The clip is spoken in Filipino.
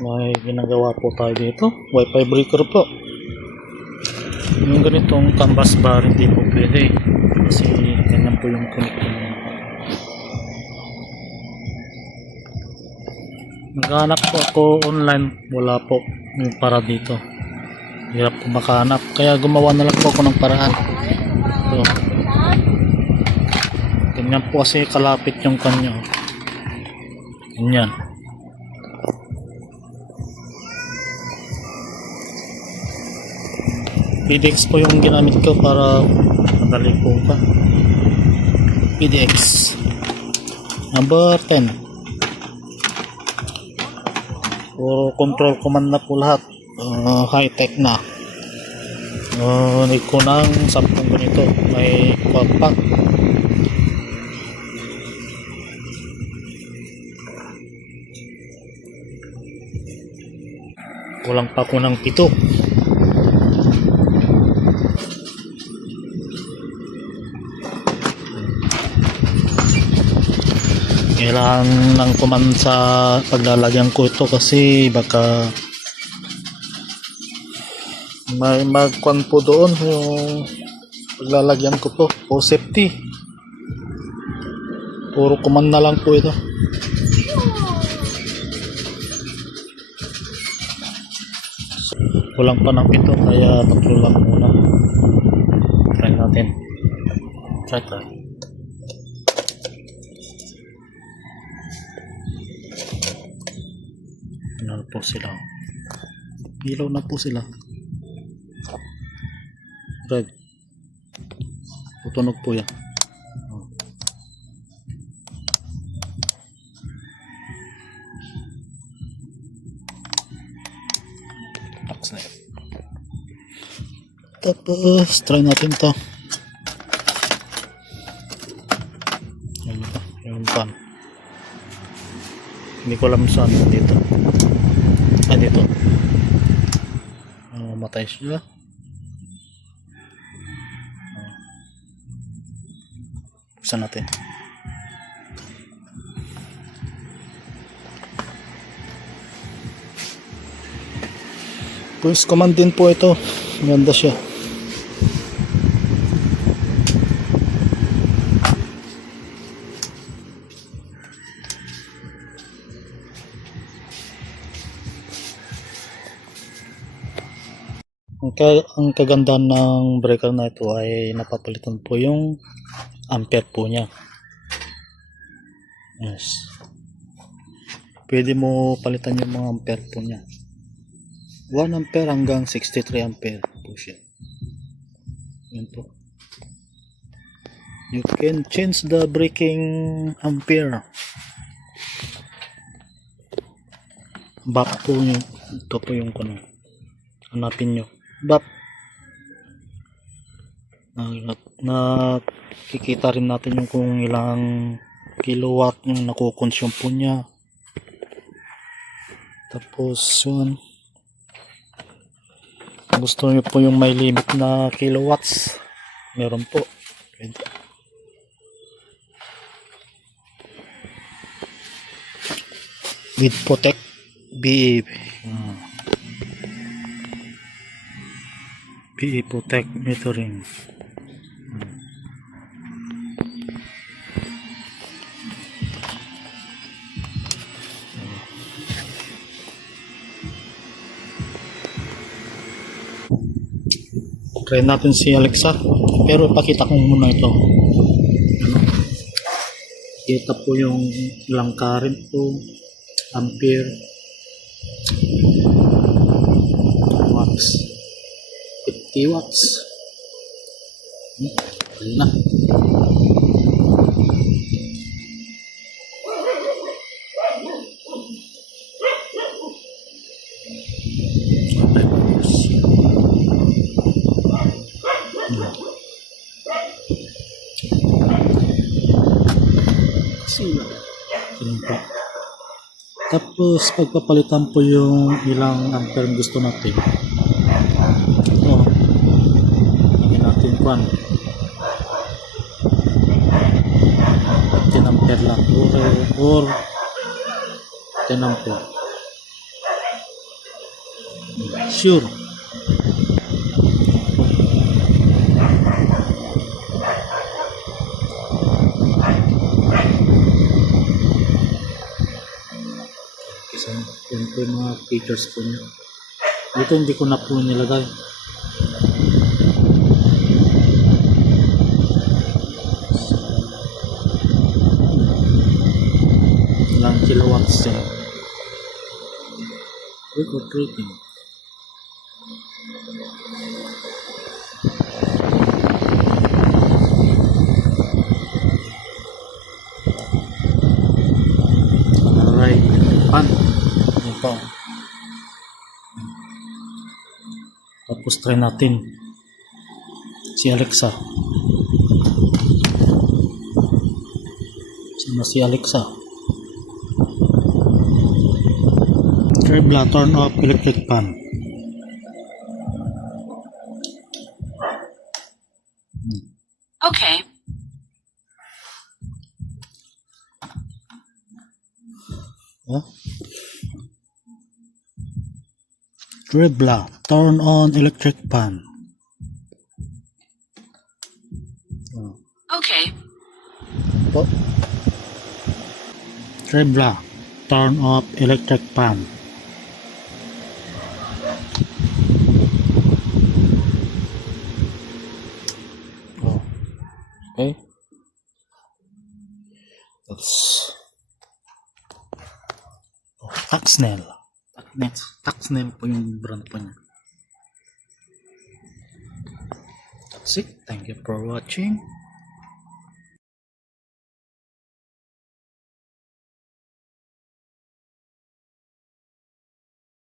May ginagawa po tayo dito, wifi breaker po. Yung ganitong canvas bar hindi po pwede kasi ganyan po yung connection niya. Naghanap po ako online, wala po yung para dito, hirap po makahanap, kaya gumawa na lang po ako ng paraan. So, ganyan po kasi kalapit yung kanya, ganyan. PDX po yung ginamit ko para madali po pa. PDX number 10. Puro control command na po lahat. High tech na. Need ko ng 10 ganito. May compact. Kulang pa ko ng 7. Kailangan ng command sa paglalagyan ko ito kasi baka may magkuhan po doon yung paglalagyan ko po for safety. Puro command na lang po ito. Kulang pa ng 7 kaya 3 lang muna. Try natin. Try. Ano po sila? Ilaw na po sila. Red. Tutunog po yan. Tapos try natin to. Yung pan. Hindi ko alam saan dito. Dito. Matay siya. Buksan natin. Voice command din po ito. Maganda siya. Ang kagandahan ng breaker na ito ay napapalitan po yung ampere po niya. Yes. Pwede mo palitan yung mga ampere po niya. 1 ampere hanggang 63 ampere po siya. Yan po. You can change the breaking ampere. Back po yung ito po yung kuno. Hanapin nyo. Bap. Nakikita rin natin yung kung ilang kilowatt yung nakukonsume po niya. Tapos yun. Gusto nyo po yung may limit na kilowatts, meron po. With Protect BE. BE Protect metering. Try natin si Alexa, pero ipakita ko muna ito. Kita po yung ilang current po, ampere, watts, 50 watts. Ayun na. Tapos pagpapalitan po yung ilang ampere gusto natin. Ito. Lagyan natin 10 ampere lang or 10 ampere. Sure. Kasi yun po yung mga features po niya. Dito hindi ko na po nilagay. Ilang kilowatts din. Record rating. Alright. Pan. Yan po. Tapos try natin si Alexa. Sino si Alexa? Trebla, turn off electric fan. Okay. Oh. Trebla, turn on electric fan. Oh. Okay. Po. Trebla, turn off electric fan. Oh. Okay. That's Taxnel. Taxnel po yung brand po niya. That's it. Thank you for watching.